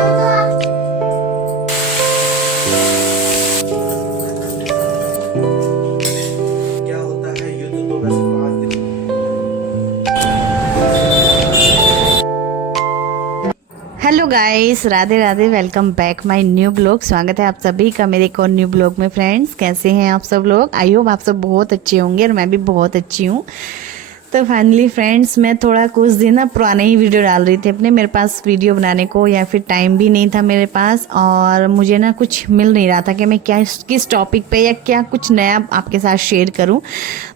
क्या होता है युद्ध तो बस 5 दिन। Hello guys, Radhe Radhe. Welcome back my new blog. स्वागत है आप सभी का मेरे एक और न्यू ब्लॉग में। फ्रेंड्स, कैसे हैं आप सब लोग? आई होप आप सब बहुत अच्छे होंगे और मैं भी बहुत अच्छी हूँ। तो फाइनली फ्रेंड्स, मैं थोड़ा कुछ दिन ना पुराने ही वीडियो डाल रही थी अपने। मेरे पास वीडियो बनाने को या फिर टाइम भी नहीं था मेरे पास, और मुझे ना कुछ मिल नहीं रहा था कि मैं क्या किस टॉपिक पे या क्या कुछ नया आपके साथ शेयर करूं।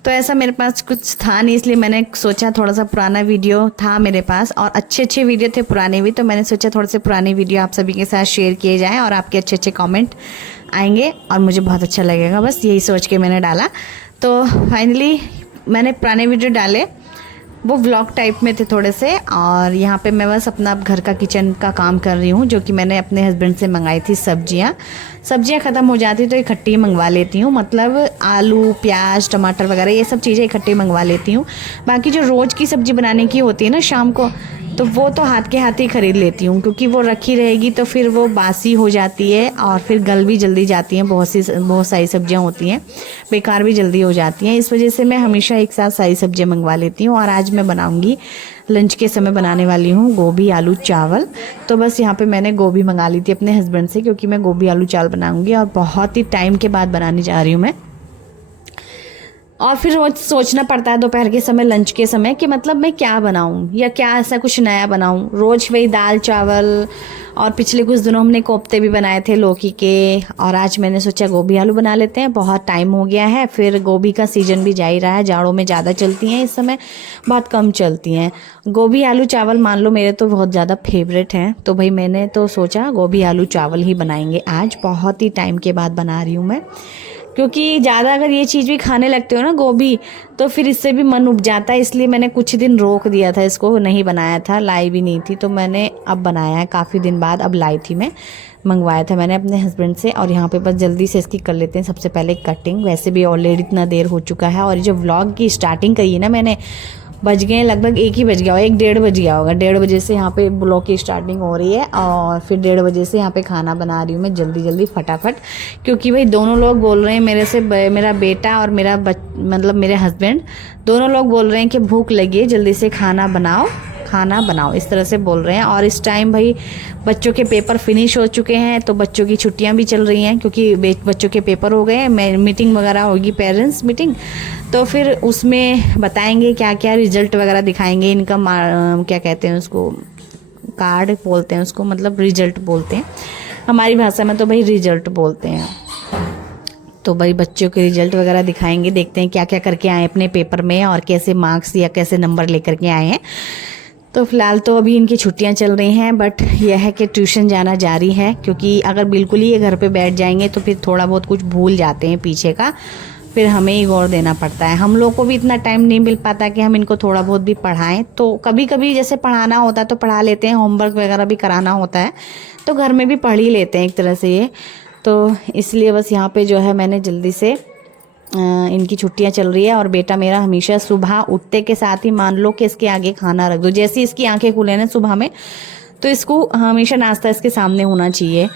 तो ऐसा मेरे पास कुछ था नहीं, इसलिए मैंने सोचा थोड़ा सा पुराना वीडियो था मेरे पास और अच्छे अच्छे वीडियो थे पुराने भी, तो मैंने सोचा थोड़े से पुराने वीडियो आप सभी के साथ शेयर किए जाएँ और आपके अच्छे अच्छे कॉमेंट आएंगे और मुझे बहुत अच्छा लगेगा। बस यही सोच के मैंने डाला। तो फाइनली मैंने पुराने वीडियो डाले, वो व्लॉग टाइप में थे थोड़े से। और यहाँ पे मैं बस अपना घर का किचन का काम कर रही हूँ, जो कि मैंने अपने हस्बैंड से मंगाई थी सब्जियाँ ख़त्म हो जाती तो इकट्ठी मंगवा लेती हूँ। मतलब आलू, प्याज, टमाटर वगैरह ये सब चीज़ें इकट्ठी मंगवा लेती हूँ। बाकी जो रोज़ की सब्ज़ी बनाने की होती है ना शाम को, तो वो तो हाथ के हाथ ही ख़रीद लेती हूँ, क्योंकि वो रखी रहेगी तो फिर वो बासी हो जाती है और फिर गल भी जल्दी जाती हैं। बहुत सारी सब्जियाँ होती हैं, बेकार भी जल्दी हो जाती हैं। इस वजह से मैं हमेशा एक साथ सारी सब्जियाँ मंगवा लेती हूँ। और आज मैं बनाऊँगी, लंच के समय बनाने वाली हूँ गोभी आलू चावल। तो बस यहाँ पे मैंने गोभी मंगा ली थी अपने हस्बैंड से, क्योंकि मैं गोभी आलू चावल बनाऊँगी और बहुत ही टाइम के बाद बनाने जा रही हूँ मैं। और फिर रोज सोचना पड़ता है दोपहर के समय, लंच के समय, कि मतलब मैं क्या बनाऊं या क्या ऐसा कुछ नया बनाऊं। रोज वही दाल चावल, और पिछले कुछ दिनों हमने कोफ्ते भी बनाए थे लौकी के, और आज मैंने सोचा गोभी आलू बना लेते हैं। बहुत टाइम हो गया है, फिर गोभी का सीजन भी जा ही रहा है। जाड़ों में ज़्यादा चलती हैं, इस समय बहुत कम चलती हैं। गोभी आलू चावल मान लो मेरे तो बहुत ज़्यादा फेवरेट हैं, तो भाई मैंने तो सोचा गोभी आलू चावल ही बनाएंगे आज। बहुत ही टाइम के बाद बना रही हूँ मैं, क्योंकि ज़्यादा अगर ये चीज़ भी खाने लगते हो ना गोभी, तो फिर इससे भी मन उब जाता है। इसलिए मैंने कुछ दिन रोक दिया था, इसको नहीं बनाया था, लाई भी नहीं थी। तो मैंने अब बनाया है काफ़ी दिन बाद, अब लाई थी मैं, मंगवाया था मैंने अपने हस्बैंड से। और यहाँ पे बस जल्दी से इसकी कर लेते हैं सबसे पहले कटिंग। वैसे भी ऑलरेडी इतना देर हो चुका है, और जो व्लॉग की स्टार्टिंग करी है ना मैंने, बज गए लगभग 1 ही बज गया होगा, 1 डेढ़ बज गया होगा। 1:30 बजे से यहाँ पे ब्लॉग की स्टार्टिंग हो रही है, और फिर 1:30 बजे से यहाँ पे खाना बना रही हूँ मैं जल्दी जल्दी फटाफट। क्योंकि भाई दोनों लोग बोल रहे हैं मेरे से, मेरा बेटा और मेरा मतलब मेरे हस्बैंड, दोनों लोग बोल रहे हैं कि भूख लगी है, जल्दी से खाना बनाओ खाना बनाओ, इस तरह से बोल रहे हैं। और इस टाइम भाई बच्चों के पेपर फिनिश हो चुके हैं, तो बच्चों की छुट्टियां भी चल रही हैं, क्योंकि बच्चों के पेपर हो गए हैं। मीटिंग वगैरह होगी, पेरेंट्स मीटिंग, तो फिर उसमें बताएंगे क्या क्या रिजल्ट वगैरह दिखाएंगे इनका। क्या कहते हैं उसको, कार्ड बोलते हैं उसको, मतलब रिजल्ट बोलते हैं हमारी भाषा में, तो भाई रिजल्ट बोलते हैं। तो भाई बच्चों के रिजल्ट वगैरह दिखाएंगे, देखते हैं क्या क्या करके आए अपने पेपर में और कैसे मार्क्स या कैसे नंबर लेकर के आए हैं। तो फिलहाल तो अभी इनकी छुट्टियां चल रही हैं, बट यह है कि ट्यूशन जाना जारी है, क्योंकि अगर बिल्कुल ही ये घर पे बैठ जाएंगे तो फिर थोड़ा बहुत कुछ भूल जाते हैं पीछे का, फिर हमें ही गौर देना पड़ता है। हम लोग को भी इतना टाइम नहीं मिल पाता कि हम इनको थोड़ा बहुत भी पढ़ाएं। तो कभी कभी जैसे पढ़ाना होता है तो पढ़ा लेते हैं, होमवर्क वगैरह भी कराना होता है तो घर में भी पढ़ ही लेते हैं एक तरह से ये। तो इसलिए बस यहाँ पे जो है मैंने जल्दी से, इनकी छुट्टियां चल रही है। और बेटा मेरा हमेशा सुबह उठते के साथ ही मान लो कि इसके आगे खाना रख दो, जैसे इसकी आंखें खुले ना सुबह में, तो इसको हमेशा नाश्ता इसके सामने होना चाहिए।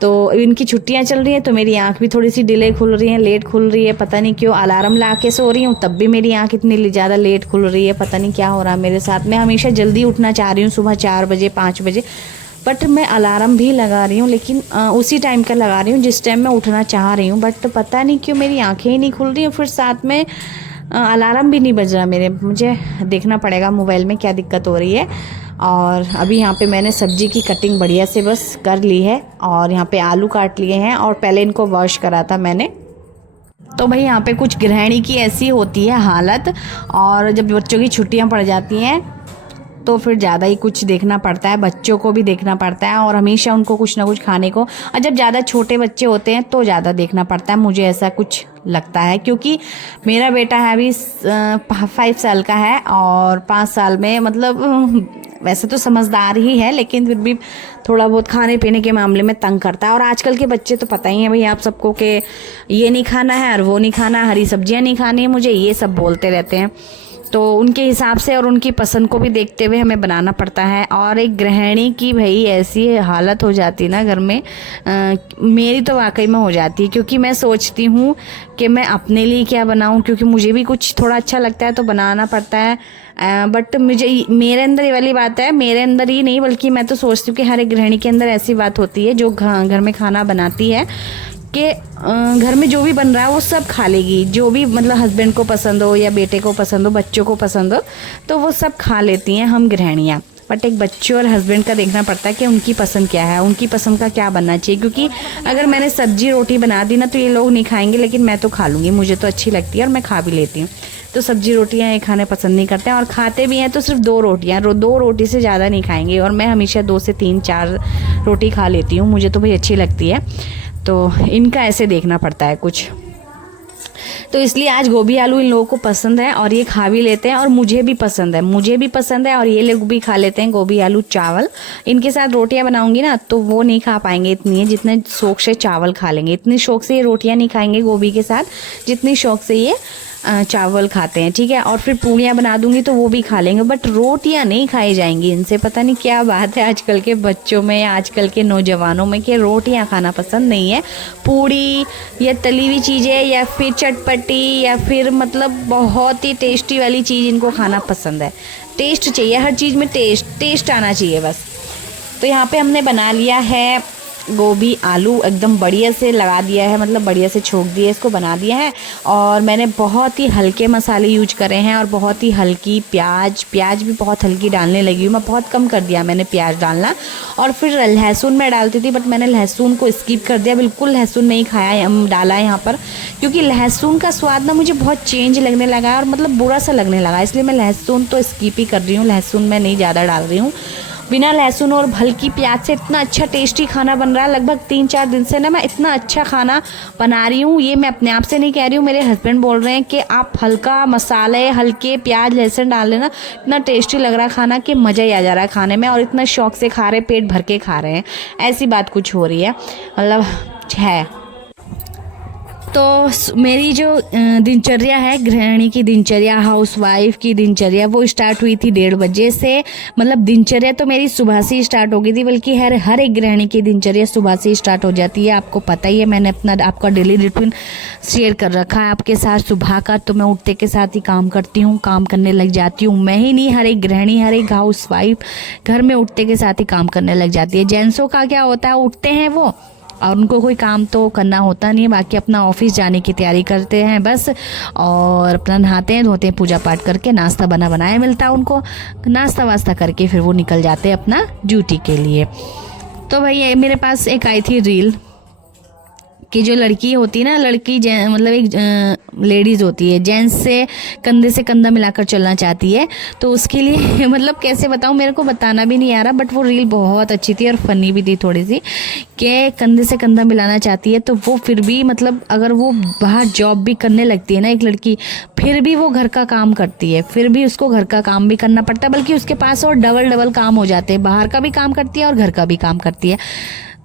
तो इनकी छुट्टियां चल रही हैं तो मेरी आंख भी थोड़ी सी डिले खुल रही है, लेट खुल रही है। पता नहीं क्यों, अलार्म ला के सो रही हूँ तब भी मेरी आंख इतनी ज़्यादा लेट खुल रही है। पता नहीं क्या हो रहा है मेरे साथ। मैं हमेशा जल्दी उठना चाह रही हूँ, सुबह 4 बजे 5 बजे, बट मैं अलार्म भी लगा रही हूँ, लेकिन उसी टाइम का लगा रही हूँ जिस टाइम मैं उठना चाह रही हूँ। बट पता नहीं क्यों मेरी आंखें ही नहीं खुल रही हैं, फिर साथ में अलार्म भी नहीं बज रहा मेरे। मुझे देखना पड़ेगा मोबाइल में क्या दिक्कत हो रही है। और अभी यहाँ पे मैंने सब्जी की कटिंग बढ़िया से बस कर ली है, और यहाँ पे आलू काट लिए हैं, और पहले इनको वॉश करा था मैंने। तो भाई यहाँ पे कुछ गृहिणी की ऐसी होती है हालत, और जब बच्चों की छुट्टियाँ पड़ जाती हैं तो फिर ज़्यादा ही कुछ देखना पड़ता है, बच्चों को भी देखना पड़ता है, और हमेशा उनको कुछ ना कुछ खाने को। और जब ज़्यादा छोटे बच्चे होते हैं तो ज़्यादा देखना पड़ता है, मुझे ऐसा कुछ लगता है। क्योंकि मेरा बेटा है अभी 5 साल का है, और 5 साल में मतलब वैसे तो समझदार ही है, लेकिन फिर भी थोड़ा बहुत खाने पीने के मामले में तंग करता है। और आजकल के बच्चे तो पता ही है भाई आप सबको कि ये नहीं खाना है और वो नहीं खाना है, हरी सब्जियां नहीं खानी है मुझे, ये सब बोलते रहते हैं। तो उनके हिसाब से और उनकी पसंद को भी देखते हुए हमें बनाना पड़ता है। और एक गृहिणी की भाई ऐसी हालत हो जाती ना घर में, मेरी तो वाकई में हो जाती है, क्योंकि मैं सोचती हूँ कि मैं अपने लिए क्या बनाऊँ, क्योंकि मुझे भी कुछ थोड़ा अच्छा लगता है तो बनाना पड़ता है। बट मुझे, मेरे अंदर ये वाली बात है, मेरे अंदर ही नहीं बल्कि मैं तो सोचती हूँ कि हर एक गृहिणी के अंदर ऐसी बात होती है जो घर में खाना बनाती है कि घर में जो भी बन रहा है वो सब खा लेगी, जो भी मतलब हस्बैंड को पसंद हो या बेटे को पसंद हो, बच्चों को पसंद हो, तो वो सब खा लेती हैं हम गृहिणियाँ। बट एक बच्चों और हस्बैंड का देखना पड़ता है कि उनकी पसंद क्या है, उनकी पसंद का क्या बनना चाहिए। क्योंकि अगर मैंने सब्जी रोटी बना दी ना तो ये लोग नहीं खाएंगे, लेकिन मैं तो खा लूँगी, मुझे तो अच्छी लगती है और मैं खा भी लेती हूँ। तो सब्जी रोटियाँ ये खाने पसंद नहीं करते हैं, और खाते भी हैं तो सिर्फ 2 रोटियाँ, 2 रोटी से ज़्यादा नहीं खाएंगे। और मैं हमेशा 2 से 3 4 रोटी खा लेती हूँ, मुझे तो भाई अच्छी लगती है। तो इनका ऐसे देखना पड़ता है कुछ। तो इसलिए आज गोभी आलू इन लोगों को पसंद है और ये खा भी लेते हैं, और मुझे भी पसंद है और ये लोग भी खा लेते हैं गोभी आलू चावल। इनके साथ रोटियां बनाऊंगी ना तो वो नहीं खा पाएंगे इतनी, जितने शौक से चावल खा लेंगे। इतनी शौक से ये रोटियां नहीं खाएंगे गोभी के साथ जितनी शौक से ये चावल खाते हैं, ठीक है। और फिर पूड़ियाँ बना दूंगी तो वो भी खा लेंगे, बट रोटियाँ नहीं खाई जाएंगी इनसे। पता नहीं क्या बात है आजकल के बच्चों में, आजकल के नौजवानों में, कि रोटियाँ खाना पसंद नहीं है। पूड़ी या तली हुई चीज़ें या फिर चटपटी या फिर मतलब बहुत ही टेस्टी वाली चीज़ इनको खाना पसंद है। टेस्ट चाहिए हर चीज़ में, टेस्ट आना चाहिए बस। तो यहाँ पे हमने बना लिया है गोभी आलू, एकदम बढ़िया से लगा दिया है, मतलब बढ़िया से छोक दिया, इसको बना दिया है। और मैंने बहुत ही हल्के मसाले यूज करे हैं और बहुत ही हल्की प्याज भी बहुत हल्की डालने लगी हूँ मैं, बहुत कम कर दिया मैंने प्याज डालना। और फिर लहसुन मैं डालती थी बट मैंने लहसुन को स्किप कर दिया, बिल्कुल लहसुन नहीं खाया डाला है यहाँ पर, क्योंकि लहसुन का स्वाद ना मुझे बहुत चेंज लगने लगा है और मतलब बुरा सा लगने लगा, इसलिए मैं लहसुन तो स्किप ही कर रही हूँ। लहसुन मैं नहीं ज़्यादा डाल रही हूँ। बिना लहसुन और हल्की प्याज से इतना अच्छा टेस्टी खाना बन रहा है। लगभग 3-4 दिन से ना मैं इतना अच्छा खाना बना रही हूँ। ये मैं अपने आप से नहीं कह रही हूँ, मेरे हस्बैंड बोल रहे हैं कि आप हल्का मसाले, हल्के प्याज लहसुन डाल लेना, इतना टेस्टी लग रहा है खाना कि मज़ा ही आ जा रहा है खाने में, और इतना शौक से खा रहे, पेट भर के खा रहे हैं। ऐसी बात कुछ हो रही है, मतलब है। तो मेरी जो दिनचर्या है, गृहिणी की दिनचर्या, हाउसवाइफ की दिनचर्या, वो स्टार्ट हुई थी 1:30 बजे से। मतलब दिनचर्या तो मेरी सुबह से ही स्टार्ट हो गई थी, बल्कि हर एक गृहिणी की दिनचर्या सुबह से ही स्टार्ट हो जाती है। आपको पता ही है, मैंने अपना आपका डेली रूटीन शेयर कर रखा है आपके साथ सुबह का। तो मैं उठते के साथ ही काम करती हूँ, काम करने लग जाती हूँ। मैं ही नहीं, हर एक गृहिणी, हर एक हाउसवाइफ घर में उठते के साथ ही काम करने लग जाती है। जेंट्सों का क्या होता है, उठते हैं वो और उनको कोई काम तो करना होता नहीं है, बाकी अपना ऑफिस जाने की तैयारी करते हैं बस, और अपना नहाते हैं, धोते हैं, पूजा पाठ करके, नाश्ता बनाया मिलता है उनको, नाश्ता वास्ता करके फिर वो निकल जाते हैं अपना ड्यूटी के लिए। तो भाई मेरे पास एक आई थी रील कि जो लड़की होती है ना, लड़की मतलब एक लेडीज़ होती है, जेंट्स से कंधा मिलाकर चलना चाहती है, तो उसके लिए मतलब कैसे बताऊँ, मेरे को बताना भी नहीं आ रहा, बट वो रील बहुत अच्छी थी और फनी भी थी थोड़ी सी, कि कंधे से कंधा मिलाना चाहती है तो वो फिर भी मतलब अगर वो बाहर जॉब भी करने लगती है ना एक लड़की, फिर भी वो घर का काम करती है, फिर भी उसको घर का काम भी करना पड़ता है, बल्कि उसके पास और डबल काम हो जाते हैं, बाहर का भी काम करती है और घर का भी काम करती है।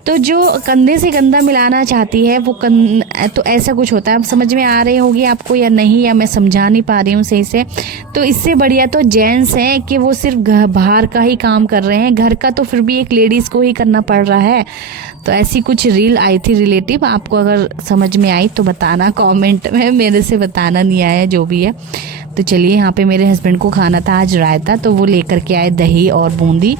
तो जो कंधे से कंधा मिलाना चाहती है वो तो ऐसा कुछ होता है। अब समझ में आ रही होगी आपको या नहीं, या मैं समझा नहीं पा रही हूँ सही से। तो इससे बढ़िया तो जेंट्स हैं कि वो सिर्फ बाहर का ही काम कर रहे हैं, घर का तो फिर भी एक लेडीज़ को ही करना पड़ रहा है। तो ऐसी कुछ रील आई थी रिलेटिव, आपको अगर समझ में आई तो बताना कमेंट में, मेरे से बताना नहीं आया जो भी है। तो चलिए, यहाँ पे मेरे हस्बैंड को खाना था आज रायता, तो वो लेकर के आए दही और बूंदी।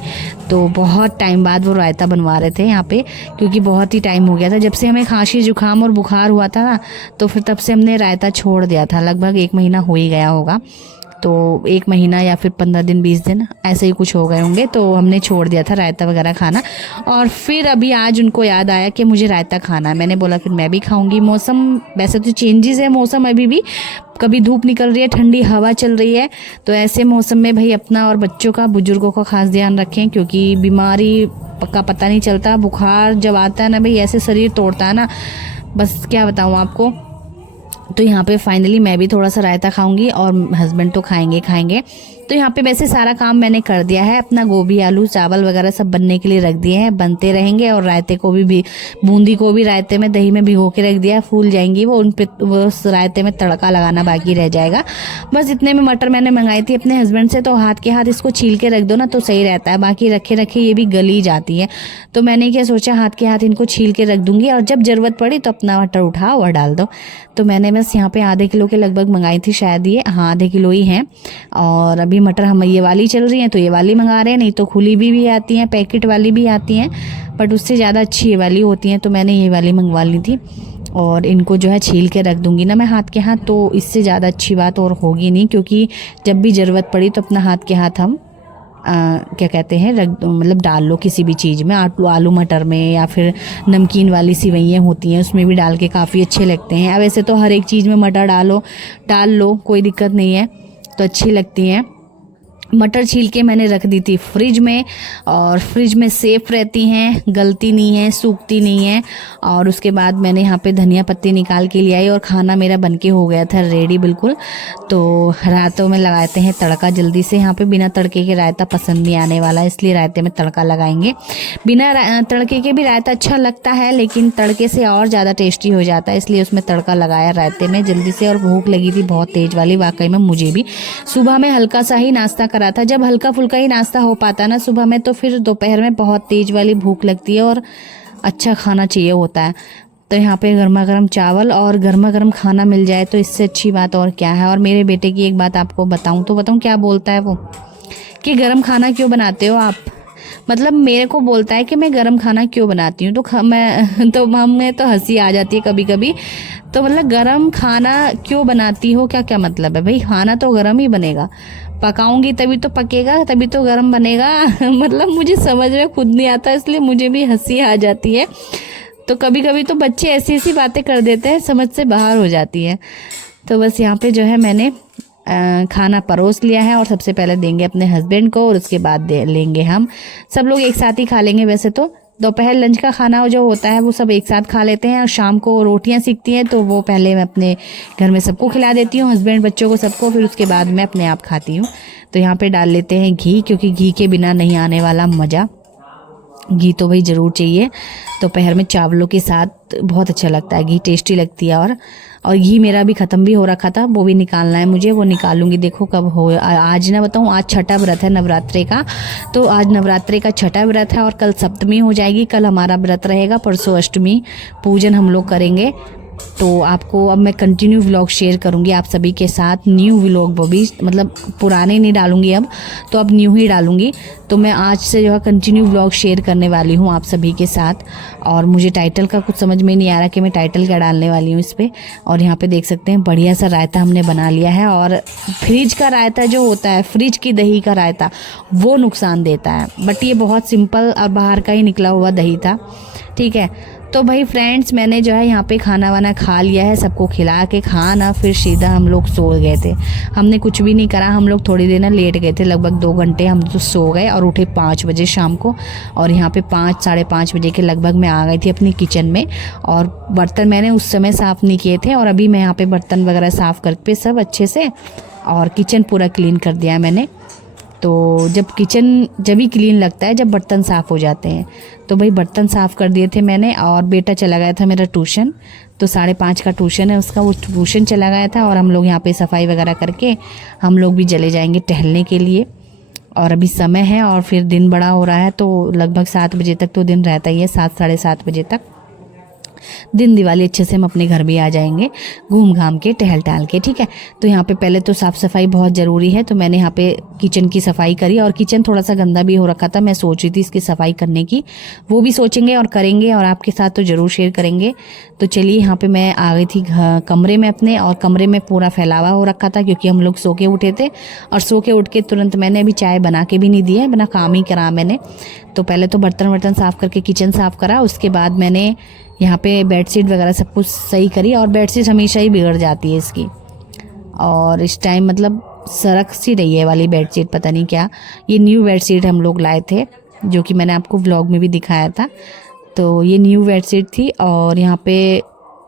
तो बहुत टाइम बाद वो रायता बनवा रहे थे यहाँ पे, क्योंकि बहुत ही टाइम हो गया था जब से हमें खांसी जुकाम और बुखार हुआ था ना, तो फिर तब से हमने रायता छोड़ दिया था। लगभग 1 महीना हो ही गया होगा, तो 1 महीना या फिर 15 दिन 20 दिन ऐसे ही कुछ हो गए होंगे, तो हमने छोड़ दिया था रायता वगैरह खाना। और फिर अभी आज उनको याद आया कि मुझे रायता खाना है, मैंने बोला फिर मैं भी खाऊंगी। मौसम वैसे तो चेंजेस है मौसम अभी भी, कभी धूप निकल रही है, ठंडी हवा चल रही है, तो ऐसे मौसम में भाई अपना और बच्चों का, बुजुर्गों का खास ध्यान रखें, क्योंकि बीमारी का पता नहीं चलता। बुखार जब आता है ना भाई, ऐसे शरीर तोड़ता है ना, बस क्या बताऊँ आपको। तो यहाँ पे फाइनली मैं भी थोड़ा सा रायता खाऊंगी और हस्बैंड तो खाएंगे। तो यहाँ पे वैसे सारा काम मैंने कर दिया है, अपना गोभी आलू चावल वगैरह सब बनने के लिए रख दिए हैं, बनते रहेंगे। और रायते को भी बूंदी को भी रायते में दही में भिगो के रख दिया, फूल जाएंगी वो, उन पे वो उस रायते में तड़का लगाना बाकी रह जाएगा। बस इतने में मटर मैंने मंगाई थी अपने हस्बैंड से, तो हाथ के हाथ इसको छील के रख दो ना तो सही रहता है, बाकी रखे रखे ये भी गली जाती है। तो मैंने क्या सोचा, हाथ के हाथ इनको छील के रख दूंगी और जब ज़रूरत पड़ी तो अपना मटर उठाओ और डाल दो। तो मैंने बस यहाँ पे आधे किलो के लगभग मंगाई थी शायद, ये हाँ आधे किलो ही हैं। और अभी मटर हम ये वाली चल रही हैं तो ये वाली मंगा रहे हैं, नहीं तो खुली भी आती हैं, पैकेट वाली भी आती हैं, बट उससे ज़्यादा अच्छी ये वाली होती हैं। तो मैंने ये वाली मंगवा ली थी और इनको जो है छील के रख दूंगी ना मैं हाथ के हाथ, तो इससे ज़्यादा अच्छी बात और होगी नहीं, क्योंकि जब भी ज़रूरत पड़ी तो अपना हाथ के हाथ हम क्या कहते हैं मतलब डाल लो किसी भी चीज़ में, आलू मटर में, या फिर नमकीन वाली सिवैयाँ होती हैं उसमें भी डाल के काफ़ी अच्छे लगते हैं। अब वैसे तो हर एक चीज़ में मटर डाल लो कोई दिक्कत नहीं है, तो अच्छी लगती हैं। मटर छील के मैंने रख दी थी फ्रिज में, और फ्रिज में सेफ रहती हैं, गलती नहीं है, सूखती नहीं है। और उसके बाद मैंने यहाँ पे धनिया पत्ती निकाल के ले आई और खाना मेरा बनके हो गया था रेडी बिल्कुल। तो रायतों में लगाते हैं तड़का जल्दी से, यहाँ पे बिना तड़के के रायता पसंद नहीं आने वाला, इसलिए रायते में तड़का लगाएंगे। बिना तड़के के भी रायता अच्छा लगता है, लेकिन तड़के से और ज़्यादा टेस्टी हो जाता है, इसलिए उसमें तड़का लगाया रायते में जल्दी से। और भूख लगी थी बहुत तेज़ वाली, वाकई में मुझे भी। सुबह में हल्का सा ही नाश्ता करा था, जब हल्का फुल्का ही नाश्ता हो पाता ना सुबह में, तो फिर दोपहर में बहुत तेज़ वाली भूख लगती है और अच्छा खाना चाहिए होता है। तो यहाँ पे गर्मा गर्म चावल और गर्मा गर्म खाना मिल जाए तो इससे अच्छी बात और क्या है। और मेरे बेटे की एक बात आपको बताऊँ क्या बोलता है वो, कि गर्म खाना क्यों बनाते हो आप, मतलब मेरे को बोलता है कि मैं गर्म खाना क्यों बनाती हूँ। तो हमें तो हंसी आ जाती है कभी कभी। तो मतलब गर्म खाना क्यों बनाती हो, क्या क्या मतलब है भाई, खाना तो गर्म ही बनेगा, पकाऊंगी तभी तो पकेगा, तभी तो गर्म बनेगा। मतलब मुझे समझ में खुद नहीं आता, इसलिए मुझे भी हंसी आ जाती है। तो कभी कभी तो बच्चे ऐसी ऐसी बातें कर देते हैं, समझ से बाहर हो जाती है। तो बस यहाँ पे जो है मैंने खाना परोस लिया है, और सबसे पहले देंगे अपने हस्बैंड को और उसके बाद लेंगे हम। सब लोग एक साथ ही खा लेंगे। वैसे तो दोपहर लंच का खाना जो होता है वो सब एक साथ खा लेते हैं, और शाम को रोटियां सीखती हैं तो वो पहले मैं अपने घर में सबको खिला देती हूँ, हस्बैंड बच्चों को सबको, फिर उसके बाद मैं अपने आप खाती हूँ। तो यहाँ पे डाल लेते हैं घी, क्योंकि घी के बिना नहीं आने वाला मज़ा, घी तो भाई ज़रूर चाहिए। दोपहर में चावलों के साथ बहुत अच्छा लगता है, घी टेस्टी लगती है। और घी मेरा भी ख़त्म भी हो रखा था, वो भी निकालना है मुझे, वो निकालूंगी। देखो कब हो, आज ना बताऊँ, आज छठा व्रत है नवरात्रे का, तो आज नवरात्रे का छठा व्रत है और कल सप्तमी हो जाएगी। कल हमारा व्रत रहेगा, परसों अष्टमी पूजन हम लोग करेंगे। तो आपको अब मैं कंटिन्यू व्लॉग शेयर करूंगी आप सभी के साथ, न्यू व्लॉग, वो भी मतलब पुराने नहीं डालूंगी अब, तो अब न्यू ही डालूंगी। तो मैं आज से जो है कंटिन्यू व्लॉग शेयर करने वाली हूँ आप सभी के साथ। और मुझे टाइटल का कुछ समझ में नहीं आ रहा कि मैं टाइटल क्या डालने वाली हूँ इस पर। और यहाँ पे देख सकते हैं बढ़िया सा रायता हमने बना लिया है। और फ्रिज का रायता जो होता है, फ्रिज की दही का रायता, वो नुकसान देता है, बट ये बहुत सिंपल और बाहर का ही निकला हुआ दही था, ठीक है। तो भाई फ्रेंड्स, मैंने जो है यहाँ पे खाना वाना खा लिया है, सबको खिला के खाना, फिर सीधा हम लोग सो गए थे। हमने कुछ भी नहीं करा, हम लोग थोड़ी देर ना लेट गए थे, लगभग 2 घंटे हम तो सो गए और उठे 5 बजे शाम को। और यहाँ पे 5 साढ़े 5 बजे के लगभग मैं आ गई थी अपनी किचन में, और बर्तन मैंने उस समय साफ़ नहीं किए थे। और अभी मैं यहाँ पे बर्तन वगैरह साफ़ करके सब अच्छे से, और किचन पूरा क्लीन कर दिया मैंने। तो जब किचन जब ही क्लीन लगता है जब बर्तन साफ़ हो जाते हैं। तो भाई बर्तन साफ़ कर दिए थे मैंने, और बेटा चला गया था मेरा ट्यूशन, तो 5:30 का ट्यूशन है उसका, वो ट्यूशन चला गया था। और हम लोग यहाँ पे सफाई वगैरह करके हम लोग भी चले जाएंगे टहलने के लिए। और अभी समय है और फिर दिन बड़ा हो रहा है, तो लगभग 7 बजे तक तो दिन रहता ही है, 7 साढ़े 7 बजे तक दिन दिवाली अच्छे से हम अपने घर भी आ जाएंगे घूम घाम के, टहल टहल के, ठीक है। तो यहाँ पे पहले तो साफ़ सफाई बहुत ज़रूरी है, तो मैंने यहाँ पे किचन की सफाई करी। और किचन थोड़ा सा गंदा भी हो रखा था, मैं सोच रही थी इसकी सफाई करने की, वो भी सोचेंगे और करेंगे और आपके साथ तो ज़रूर शेयर करेंगे। तो चलिए, यहाँ पे मैं आ गई थी कमरे में अपने, और कमरे में पूरा फैलावा हो रखा था क्योंकि हम लोग सो के उठे थे। और सो के उठ के तुरंत मैंने अभी चाय बना के भी नहीं दी है, बना काम ही करा मैंने। तो पहले तो बर्तन वर्तन साफ़ करके किचन साफ़ करा, उसके बाद मैंने यहाँ पे बेडशीट वगैरह सब कुछ सही करी। और बेडशीट हमेशा ही बिगड़ जाती है इसकी, और इस टाइम मतलब सरक सी रही है वाली बेडशीट, पता नहीं क्या। ये न्यू बेडशीट हम लोग लाए थे, जो कि मैंने आपको व्लॉग में भी दिखाया था। तो ये न्यू बेडशीट थी, और यहाँ पे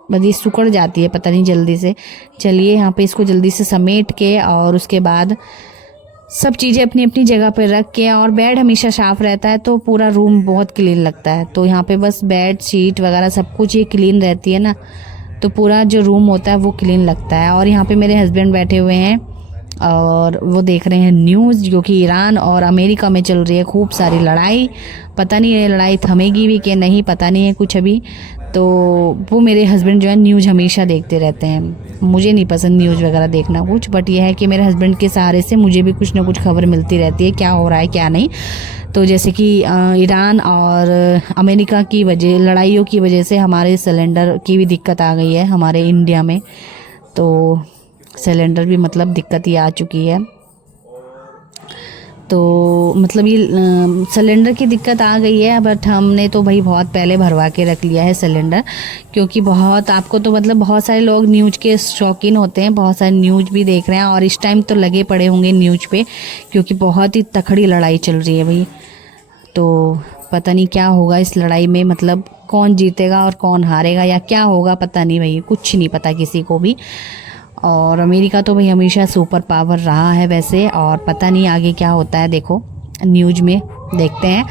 बस ये सिकुड़ जाती है पता नहीं जल्दी से। चलिए यहाँ पे इसको जल्दी से समेट के और उसके बाद सब चीज़ें अपनी अपनी जगह पर रख के, और बेड हमेशा साफ़ रहता है तो पूरा रूम बहुत क्लीन लगता है। तो यहाँ पे बस बेड शीट वगैरह सब कुछ ये क्लीन रहती है ना, तो पूरा जो रूम होता है वो क्लीन लगता है। और यहाँ पे मेरे हस्बैंड बैठे हुए हैं और वो देख रहे हैं न्यूज़, जो कि ईरान और अमेरिका में चल रही है खूब सारी लड़ाई। पता नहीं ये लड़ाई थमेगी भी कि नहीं, पता नहीं है कुछ अभी। तो वो मेरे हस्बैंड जो है न्यूज़ हमेशा देखते रहते हैं। मुझे नहीं पसंद न्यूज़ वगैरह देखना कुछ, बट यह है कि मेरे हस्बैंड के सहारे से मुझे भी कुछ ना कुछ खबर मिलती रहती है क्या हो रहा है क्या नहीं। तो जैसे कि ईरान और अमेरिका की वजह, लड़ाइयों की वजह से हमारे सिलेंडर की भी दिक्कत आ गई है हमारे इंडिया में। तो सिलेंडर भी मतलब दिक्कत ही आ चुकी है। तो मतलब ये सिलेंडर की दिक्कत आ गई है, बट हमने तो भाई बहुत पहले भरवा के रख लिया है सिलेंडर, क्योंकि बहुत, आपको तो मतलब बहुत सारे लोग न्यूज़ के शौकीन होते हैं, बहुत सारे न्यूज़ भी देख रहे हैं और इस टाइम तो लगे पड़े होंगे न्यूज़ पे, क्योंकि बहुत ही तकड़ी लड़ाई चल रही है भाई। तो पता नहीं क्या होगा इस लड़ाई में, मतलब कौन जीतेगा और कौन हारेगा या क्या होगा पता नहीं भाई, कुछ नहीं पता किसी को भी। और अमेरिका तो भाई हमेशा सुपर पावर रहा है वैसे, और पता नहीं आगे क्या होता है, देखो न्यूज़ में देखते हैं।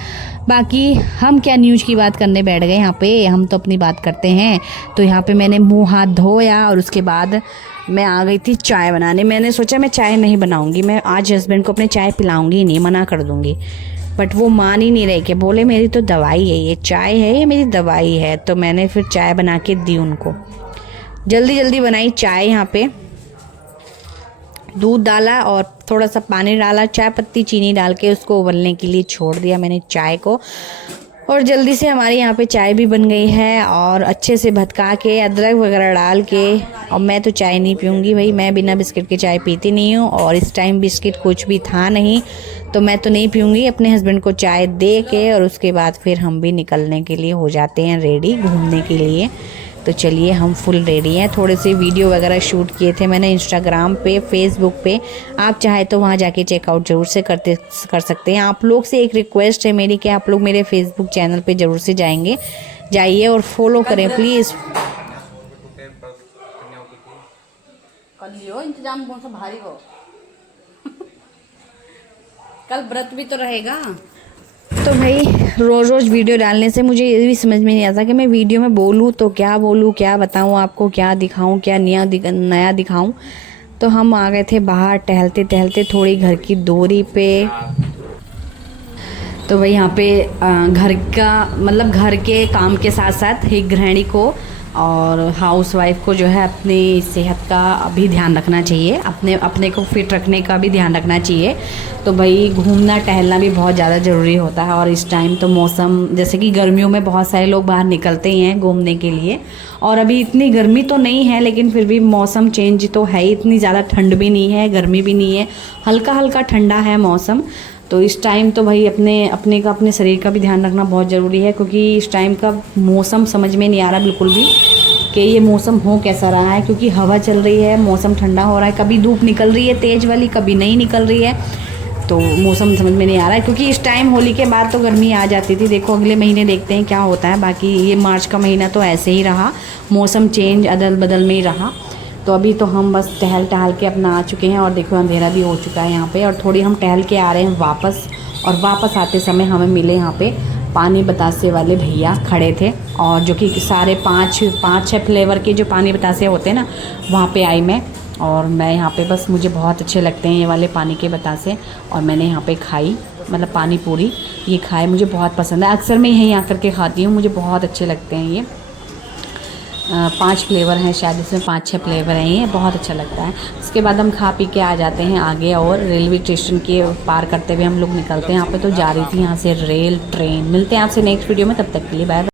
बाकी हम क्या न्यूज़ की बात करने बैठ गए यहाँ पे, हम तो अपनी बात करते हैं। तो यहाँ पे मैंने मुंह हाथ धोया और उसके बाद मैं आ गई थी चाय बनाने। मैंने सोचा मैं चाय नहीं बनाऊँगी, मैं आज हस्बैंड को अपने चाय पिलाऊँगी ही नहीं, मना कर दूँगी। बट वो मान ही नहीं रहे कि बोले मेरी तो दवाई है, ये चाय है ये मेरी दवाई है। तो मैंने फिर चाय बना के दी उनको, जल्दी जल्दी बनाई चाय। यहाँ पे दूध डाला और थोड़ा सा पानी डाला, चाय पत्ती चीनी डाल के उसको उबलने के लिए छोड़ दिया मैंने चाय को। और जल्दी से हमारे यहाँ पे चाय भी बन गई है, और अच्छे से भदका के अदरक वगैरह डाल के। और मैं तो चाय नहीं पीऊँगी भाई, मैं बिना बिस्किट के चाय पीती नहीं हूँ, और इस टाइम बिस्किट कुछ भी था नहीं तो मैं तो नहीं पीऊँगी। अपने हस्बैंड को चाय दे के और उसके बाद फिर हम भी निकलने के लिए हो जाते हैं रेडी घूमने के लिए। तो चलिए हम फुल रेडी हैं। थोड़े से वीडियो वगैरह शूट किए थे मैंने इंस्टाग्राम पे, फेसबुक पे, आप चाहे तो वहाँ जाके चेकआउट ज़रूर से कर सकते हैं। आप लोग से एक रिक्वेस्ट है मेरी कि आप लोग मेरे फेसबुक चैनल पे ज़रूर से जाइए और फॉलो करें प्लीज़। इंतजाम कौन सा भारी हो कल व्रत भी तो रहेगा। तो भाई रोज़ रोज़ वीडियो डालने से मुझे ये भी समझ में नहीं आता कि मैं वीडियो में बोलूँ तो क्या बोलूँ, क्या बताऊँ आपको, क्या दिखाऊँ, क्या नया दिखाऊँ। तो हम आ गए थे बाहर टहलते टहलते थोड़ी घर की दूरी पे। तो भाई यहाँ पे घर का मतलब घर के काम के साथ साथ एक गृहिणी को और हाउसवाइफ को जो है अपनी सेहत का भी ध्यान रखना चाहिए, अपने को फिट रखने का भी ध्यान रखना चाहिए। तो भाई घूमना टहलना भी बहुत ज़्यादा ज़रूरी होता है। और इस टाइम तो मौसम, जैसे कि गर्मियों में बहुत सारे लोग बाहर निकलते ही हैं घूमने के लिए, और अभी इतनी गर्मी तो नहीं है लेकिन फिर भी मौसम चेंज तो है, इतनी ज़्यादा ठंड भी नहीं है गर्मी भी नहीं है, हल्का हल्का ठंडा है मौसम। तो इस टाइम तो भाई अपने शरीर का भी ध्यान रखना बहुत ज़रूरी है, क्योंकि इस टाइम का मौसम समझ में नहीं आ रहा बिल्कुल भी कि ये मौसम हो कैसा रहा है। क्योंकि हवा चल रही है, मौसम ठंडा हो रहा है, कभी धूप निकल रही है तेज़ वाली, कभी नहीं निकल रही है, तो मौसम समझ में नहीं आ रहा है। क्योंकि इस टाइम होली के बाद तो गर्मी आ जाती थी, देखो अगले महीने देखते हैं क्या होता है। बाकी ये मार्च का महीना तो ऐसे ही रहा, मौसम चेंज अदल बदल में ही रहा। तो अभी तो हम बस टहल के अपना आ चुके हैं, और देखो अंधेरा भी हो चुका है यहाँ पे, और थोड़ी हम टहल के आ रहे हैं वापस। और वापस आते समय हमें मिले यहाँ पे पानी बतासे वाले भैया खड़े थे, और जो कि सारे पाँच छः फ्लेवर के जो पानी बतासे होते हैं ना, वहाँ पे आई मैं। और मैं यहाँ पे बस, मुझे बहुत अच्छे लगते हैं ये वाले पानी के बतासे, और मैंने यहाँ पे खाई, मतलब पानी पूरी ये खाए, मुझे बहुत पसंद है। अक्सर मैं यहीं आकर के खाती हूँ, मुझे बहुत अच्छे लगते हैं ये। 5 फ्लेवर हैं शायद, इसमें 5-6 फ्लेवर हैं, ये बहुत अच्छा लगता है। उसके बाद हम खा पी के आ जाते हैं आगे, और रेलवे स्टेशन के पार करते हुए हम लोग निकलते हैं। यहाँ पे तो जा रही थी यहाँ से रेल ट्रेन। मिलते हैं आपसे नेक्स्ट वीडियो में, तब तक के लिए बाय।